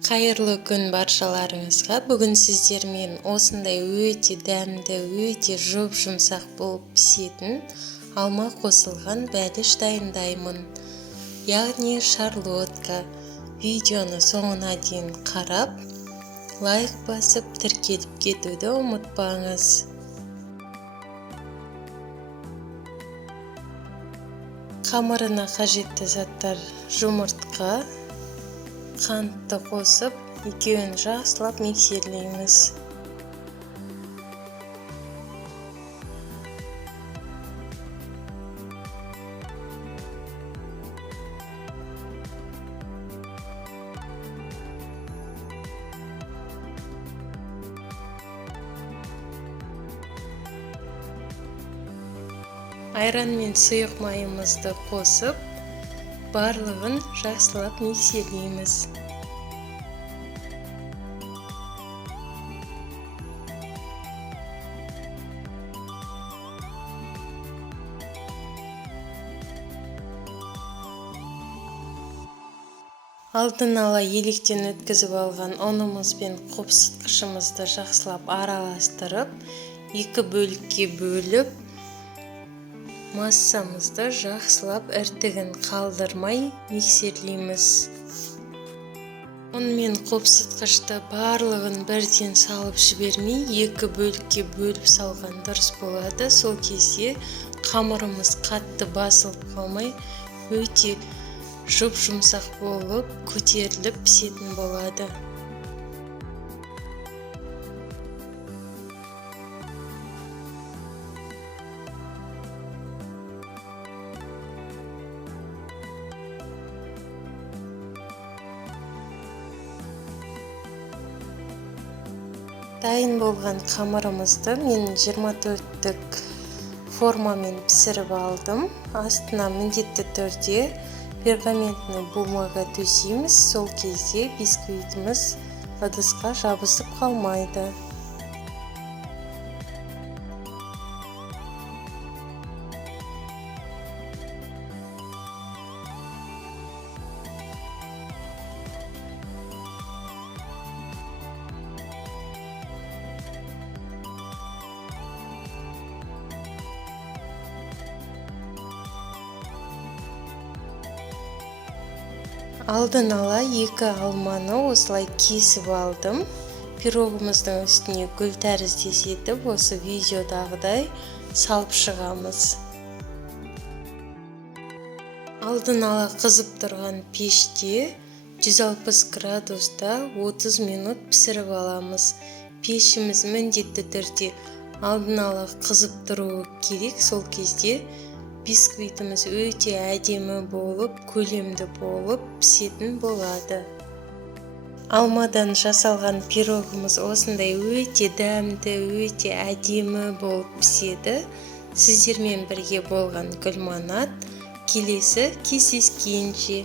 Қайырлы күн баршаларыңызға. Бүгін сіздермен осындай өте дәмді, өте жұп-жұмсақ болып пісетін алма қосылған бәліш дайындаймын. Яғни шарлотка. Видеоны соңына дейін қарап, лайк басып, тіркеліп кетуді ұмытпаңыз. Қамырына қажетті заттар: жұмыртқа, қантты қосып, екеуін жақсылап миксерлейміз. Айран мен сұйық майымызды қосып, барлығын жақсылап миксерлейміз. Алдын ала електен өткізіп алған ұнымыз бен қопсытқышымызды жақсылап араластырып, екі бөлікке бөліп, массамызды жақсылап іртігін қалдырмай миксерлейміз. Ұн мен қопсытқышты барлығын бірден салып жібермей, екі бөлікке бөліп салған дұрыс болады. Сол кезде қамырымыз қатты басылып қалмай, өте жұп-жұмсақ болып, көтеріліп пісетін болады. Дайын болған қамырымызды мен 24-тік формамен пісіріп алдым. Астына міндетті түрде пергаментный бумага төсейміз. Сол кезде бисквитіміз ыдысқа жабысып қалмайды. Алдын ала екі алманы осылай кесіп алдым. Пирогымыздың үстіне гүл тәріздес етіп, осы видеодағыдай салып шығамыз. Алдын ала қызып тұрған пеште 160 градуста 30 минут пісіріп аламыз. Пешіміз міндетті түрде алдын ала қызып тұруы керек. Сол кезде бисквитіміз өте әдемі болып, көлемді болып пісетін болады. Алмадан жасалған пирогымыз осындай өте дәмді, өте әдемі болып піседі. Сіздермен бірге болған Гүлманат. Келесі кездескенше.